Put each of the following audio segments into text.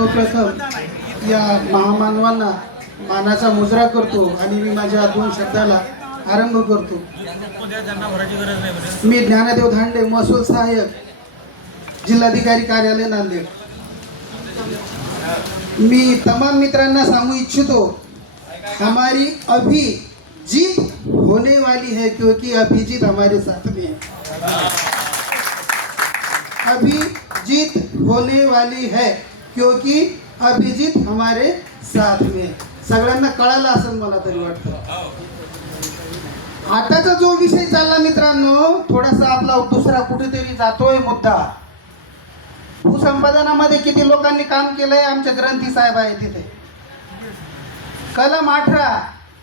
सर्वप्रथम या महामानवांना मानाचा मुजरा करतो आणि मी माझ्या 2 शब्दाला आरंभ करतो. मी ज्ञानदेव धांडे, महसूल सहाय्यक, जिल्हाधिकारी कार्यालय नांदेड. मी तमाम मित्रांना सांगू इच्छितो, हमारी अभी जीत होने वाली है क्योंकि अभिजीत हमारे साथ में है. अभी जीत होने वाली है क्योंकि अभिजीत हमारे साथ में. सगळ्यांना कळालं असं मला तरी वाटतं. आताचा जो विषय चालला मित्रांनो, थोडासा आपला दुसरा कुठेतरी जातोय मुद्दा. भूसंपादनामध्ये किती लोकांनी काम केलंय, आमचे ग्रंथी साहेब आहे तिथे. कलम 18,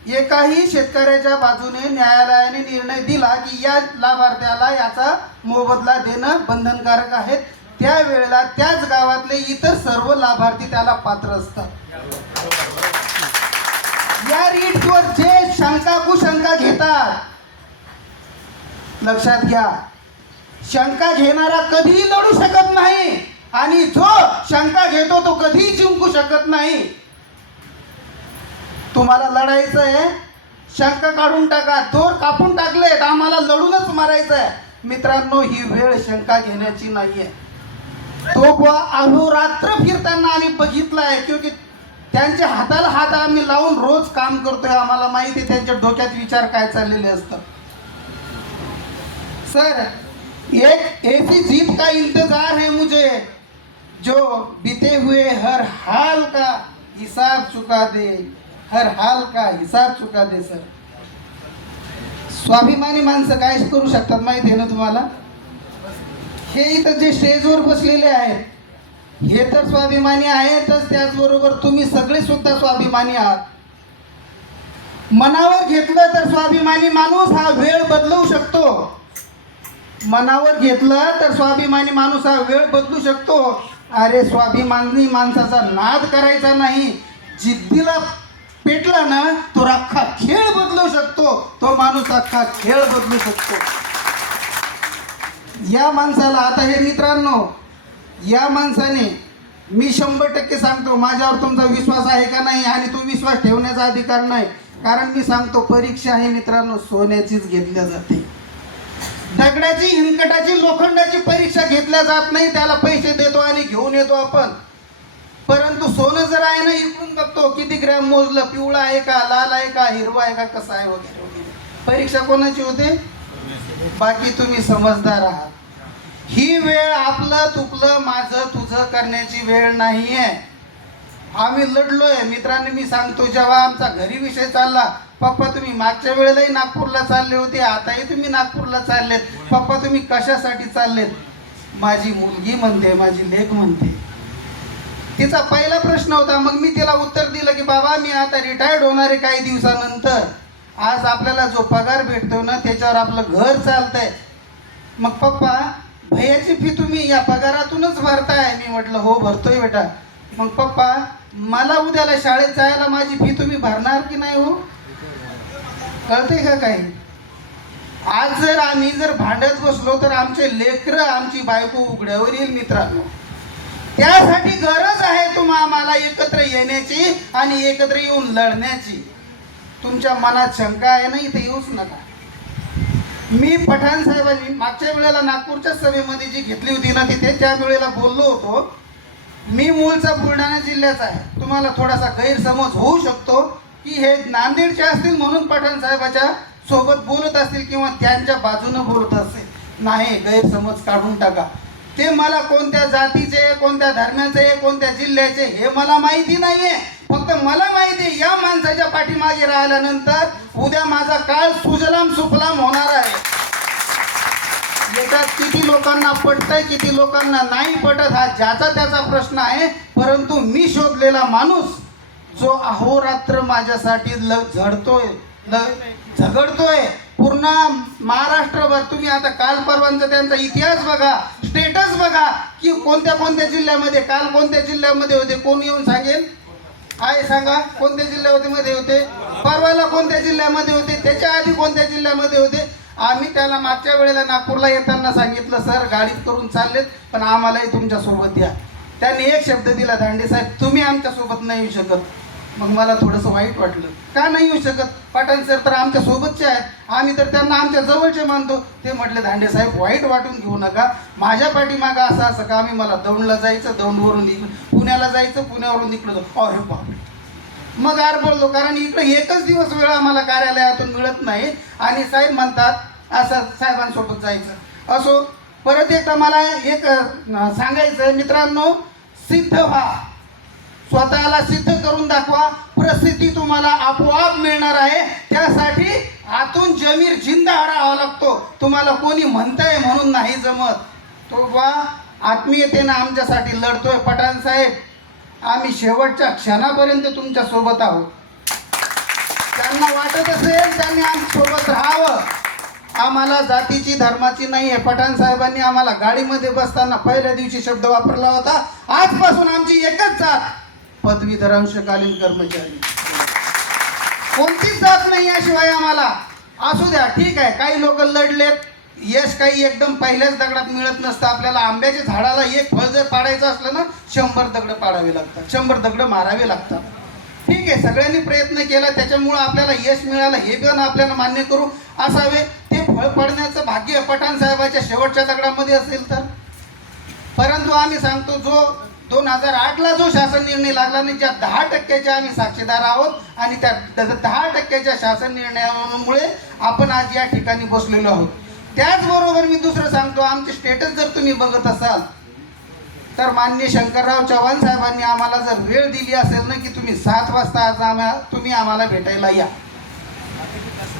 एकाही शेतकऱ्याच्या बाजूने न्यायालयाने निर्णय दिला की या लाभार्थ्याला याचा मोबदला देणं बंधनकारक आहे, त्यावेळेला त्याच गावातले इतर सर्व लाभार्थी त्याला पात्र असतात. या रीतवर जे शंका कुशंका घेतात, लक्षात घ्या, शंका घेणारा कधीही लढू शकत नाही आणि जो शंका घेतो तो कधीही जिंकू शकत नाही. तुम्हाला लढायचं आहे, शंका काढून टाका. दोर कापून टाकलेत, आम्हाला लढूनच मारायचं आहे. मित्रांनो, ही वेळ शंका घेण्याची नाहीये. तो अहोरात्र फिरताना आम्ही बघितलाय, क्योंकि त्यांच्या हाताला हात आम्ही लावून रोज काम करतोय. आम्हाला माहिती आहे त्यांच्या डोक्यात विचार काय चाललेले असतात. सर, एक ऐसी जीत का इंतजार है मुझे जो बीते हुए हर हाल का हिसाब चुका दे, हर हाल का हिसाब चुका दे. सर, स्वाभिमानी माणसं काय करू शकतात माहिती आहे ना तुम्हाला? हे इथं जे स्टेजवर बसलेले आहेत हे तर स्वाभिमानी आहेतच, त्याचबरोबर तुम्ही सगळे सुद्धा स्वाभिमानी आहात. मनावर घेतलं तर स्वाभिमानी माणूस हा वेळ बदलवू शकतो. मनावर घेतलं तर स्वाभिमानी माणूस हा वेळ बदलू शकतो. अरे, स्वाभिमानी माणसाचा नाद करायचा नाही. जिद्दीला पेटला ना, तो अख्खा खेळ बदलू शकतो. तो माणूस अख्खा खेळ बदलू शकतो. या माणसाला आता हे मित्रांनो, या माणसाने मी 100% सांगतो, माझ्यावर तुमचा विश्वास आहे का नाही आणि तो विश्वास ठेवण्याचा अधिकार नाही. कारण मी सांगतो, परीक्षा हे मित्रांनो सोन्याचीच घेतल्या जाते. दगडाची, हिंकटाची, लोखंडाची परीक्षा घेतल्या जात नाही. त्याला पैसे देतो आणि घेऊन येतो आपण. परंतु सोनं जर आहे ना, इकडून बघतो किती ग्रॅम मोजलं, पिवळा आहे का, लाल आहे का, हिरवा आहे का, कसा आहे वगैरे वगैरे. परीक्षा कोणाची होते? बाकी तुम्ही समजदार आहात. ही वेळ आपलं तुपलं माझं तुझं करण्याची वेळ नाहीये. आम्ही लढलोय मित्रांनी. मी सांगतो, जेव्हा आमचा घरी विषय चालला, पप्पा तुम्ही मागच्या वेळेलाही नागपूरला चालले होते, आताही तुम्ही नागपूरला चाललेत. पप्पा तुम्ही कशासाठी चाललेत? माझी मुलगी म्हणते, माझी लेक म्हणते. तिचा पहिला प्रश्न होता. मग मी तिला उत्तर दिलं की बाबा, मी आता रिटायर्ड होणार आहे काही दिवसानंतर. आज आपल्याला जो पगार भेटतो ना, त्याच्यावर आपलं घर चालतंय. मग पप्पा, भैयाची फी तुम्ही या पगारातूनच भरताय? मी म्हटलं हो, भरतोय बेटा. मग पप्पा, मला उद्याला शाळेत जायला माझी फी तुम्ही भरणार की नाही हो? कळतंय का काही? आज जर आम्ही भांडत बसलो तर आमचे लेकरं, आमची बायको उघड्यावर येईल मित्रांनो. त्यासाठी गरज आहे आम्हाला एकत्र येण्याची आणि एकत्र येऊन लढण्याची. तुमच्या मनात शंका आहे ना, इथे येऊच नका. मी पठाण साहेबांनी मागच्या वेळेला नागपूरच्या सभेमध्ये जी घेतली होती ना, तिथे त्या वेळेला बोललो होतो. मी मूळचा बुलढाणा जिल्ह्याचा आहे. तुम्हाला थोडासा गैरसमज होऊ शकतो की हे नांदेडचे असतील म्हणून पठाण साहेबाच्या सोबत बोलत असतील किंवा त्यांच्या बाजूने बोलत असेल. नाही, गैरसमज काढून टाका. ते मला कोणत्या जातीचे, कोणत्या धर्माचे, कोणत्या जिल्ह्याचे हे मला माहिती नाहीये. फक्त मला माहिती आहे, या माणसाच्या पाठीमागे राहिल्यानंतर उद्या माझा काळ सुजलाम सुफलाम होणार आहे. याच्यात किती लोकांना पटतंय, किती लोकांना नाही पटत, हा ज्याचा त्याचा प्रश्न आहे. परंतु मी शोधलेला माणूस जो अहोरात्र माझ्यासाठी झगडतोय पूर्ण महाराष्ट्रभर. तुम्ही आता काल परवांचा त्यांचा इतिहास बघा, स्टेटस बघा की कोणत्या कोणत्या जिल्ह्यामध्ये, काल कोणत्या जिल्ह्यामध्ये होते, कोण येऊन सांगेल? आहे सांगा, कोणत्या जिल्ह्यामध्ये होते, परवाला कोणत्या जिल्ह्यामध्ये होते, त्याच्या आधी कोणत्या जिल्ह्यामध्ये होते. आम्ही त्याला मागच्या वेळेला नागपूरला येताना सांगितलं, सर गाडीत करून चाललेत पण आम्हालाही तुमच्या सोबत या. त्यांनी एक शब्द दिला, दांडे साहेब तुम्ही आमच्यासोबत नाही येऊ शकत. मग मला थोडंसं वाईट वाटलं, का नाही येऊ शकत? पठाण सर तर आमच्या सोबतचे आहेत, आम्ही तर त्यांना आमच्या जवळचे मानतो. ते म्हटले, दांडे साहेब वाईट वाटून घेऊ नका, माझ्या पाठीमागं असं असं का आम्ही, मला दौंडला जायचं, दौंडवरून पुण्याला जायचं, पुण्यावरून इकडं जाऊ. अरे बापरे, मग बोललो, कारण इकडे एकच दिवस वेळ आम्हाला कार्यालयातून मिळत नाही आणि साहेब म्हणतात असं साहेबांसोबत जायचं. असो, परत एकदा मला एक सांगायचं, मित्रांनो, सिद्ध व्हा, स्वतःला सिद्ध करून दाखवा, प्रसिद्धी तुम्हाला आपोआप मिळणार आहे. त्यासाठी आतून जमीर जिंदा राहावा लागतो. तुम्हाला कोणी म्हणतंय म्हणून नाही जमत. तो बा आत्मीयतेनं आमच्यासाठी लढतोय. पठाण साहेब, आम्ही शेवटच्या क्षणापर्यंत तुमच्या सोबत आहोत. त्यांना वाटत असेल त्यांनी आमच्यासोबत राहावं. आम्हाला जातीची धर्माची नाही आहे. पठाण साहेबांनी आम्हाला गाडीमध्ये बसताना पहिल्या दिवशी शब्द वापरला होता, आजपासून आमची एकच जात, पदवीधर अंशकालीन कर्मचारी. कोणतीच जात नाही याशिवाय आम्हाला. असू द्या, ठीक आहे, काही लोक लढलेत, यश काही एकदम पहिल्याच दगडात मिळत नसतं. आपल्याला आंब्याच्या झाडाला एक फळ जर पाडायचं असलं ना, 100 दगड पाडावे लागतात, 100 दगड मारावे लागतात. ठीक आहे, सगळ्यांनी प्रयत्न केला, त्याच्यामुळं आपल्याला यश मिळालं, हे पण आपल्याला मान्य करू असावे. ते फळ पडण्याचं भाग्य पठाण साहेबाच्या शेवटच्या दगडामध्ये असेल तर. परंतु आम्ही सांगतो, जो 2008ला जो शासन निर्णय लागला नाही, ज्या 10% आम्ही साक्षीदार आहोत आणि त्या 10% शासन निर्णयामुळे आपण आज या ठिकाणी बसलेलो आहोत. त्याचबरोबर मी दुसरं सांगतो, आमचे स्टेटस जर तुम्ही बघत असाल तर माननीय शंकरराव चव्हाण साहेबांनी आम्हाला जर वेळ दिली असेल ना, की तुम्ही 7 वाजता आज तुम्ही आम्हाला भेटायला या.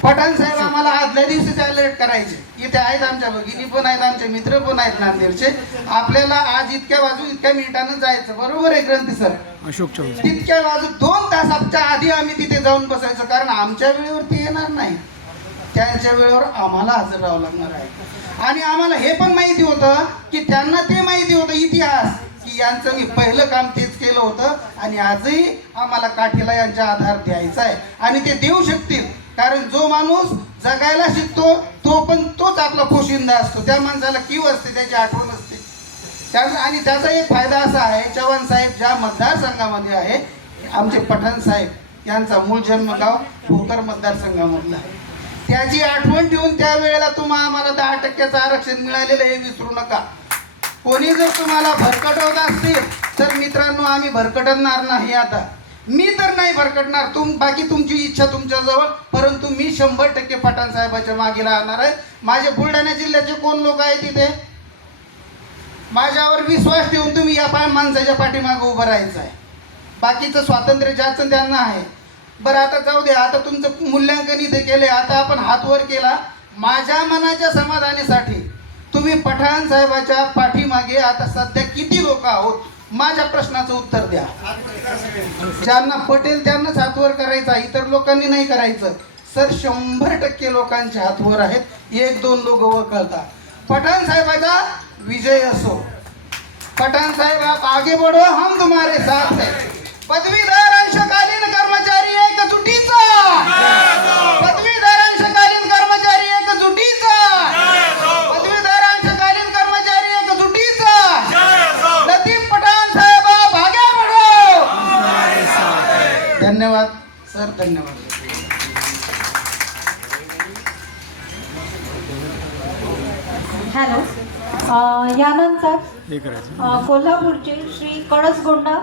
पठाण साहेब आम्हाला आदल्या दिवशीच अलर्ट करायचे. इथे आहेत, आमच्या भगिनी पण आहेत, आमचे मित्र पण आहेत नांदेडचे. आपल्याला आज इतक्या मिनिटानं जायचं, बरोबर आहे ग्रंथी सर? अशोक चव्हाण. तितक्या 2 तासाच्या आधी आम्ही तिथे जाऊन बसायचं, कारण आमच्या वेळेवरती येणार नाही, त्यांच्या वेळेवर आम्हाला हजर राहावं लागणार आहे. आणि आम्हाला हे पण माहिती होतं की त्यांना ते माहिती होतं इतिहास, की यांचं मी पहिलं काम तेच केलं होतं आणि आजही आम्हाला काठीला यांचा आधार द्यायचा आहे आणि ते देऊ शकतील. कारण जो माणूस जगायला शिकतो तोच आपला पोशिंदा असतो. त्या माणसाला कीव असते, त्याची आठवण असते. आणि त्याचा एक फायदा असा आहे, चव्हाण साहेब ज्या मतदारसंघामध्ये आहे, आमचे पठाण साहेब यांचा मूळ जन्मगाव भोकर मतदारसंघामधला आहे. त्याची आठवण ठेवून त्यावेळेला आम्हाला 10% आरक्षण मिळालेलं हे विसरू नका. कोणी जर तुम्हाला भरकटवत असतील तर मित्रांनो, आम्ही भरकटणार नाही. आता मी तर नाही भरकटणार, बाकी तुमची इच्छा तुमच्याजवळ, परंतु मी 100% पठाण साहेबाच्या मागे राहणार आहे. माझे बुलढाणा जिल्ह्याचे कोण लोक आहेत तिथे, माझ्यावर विश्वास ठेवून तुम्ही या माणसाच्या पाठीमागे उभं राहायचं आहे. बाकीचं स्वातंत्र्य ज्याचं त्यांना आहे. बरं, आता जाऊ द्या, आता तुमचं मूल्यांकन इथे केले, आता आपण हात वर केला. माझ्या मनाच्या समाधानासाठी तुम्ही पठाण साहेबाच्या पाठीमागे आता सध्या किती लोक आहोत, माझ्या प्रश्नाचं उत्तर द्या. ज्यांना पटेल त्यांनाच हात वर करायचा, इतर लोकांनी नाही करायचं. सर, 100% लोकांचे हात वर आहेत, 1-2 लोक वळतात. पठाण साहेबाचा विजय असो. पठाण साहेब, आप आगे बढ़ो, हम तुम्हारे साथ हैं. पदवीधर अंशकालीन कर्मचारी एकजुटीचा, पदवीधर अंशकालीन कर्मचारी एकजुटीचा, पदवीधर अंशकालीन कर्मचारी एकजुटीचा. लतीफ पठाण साहेब, आप आगे बढ़ो. धन्यवाद सर, धन्यवाद. हॅलो, यानंतर कोल्हापूरचे श्री कळसगोंडा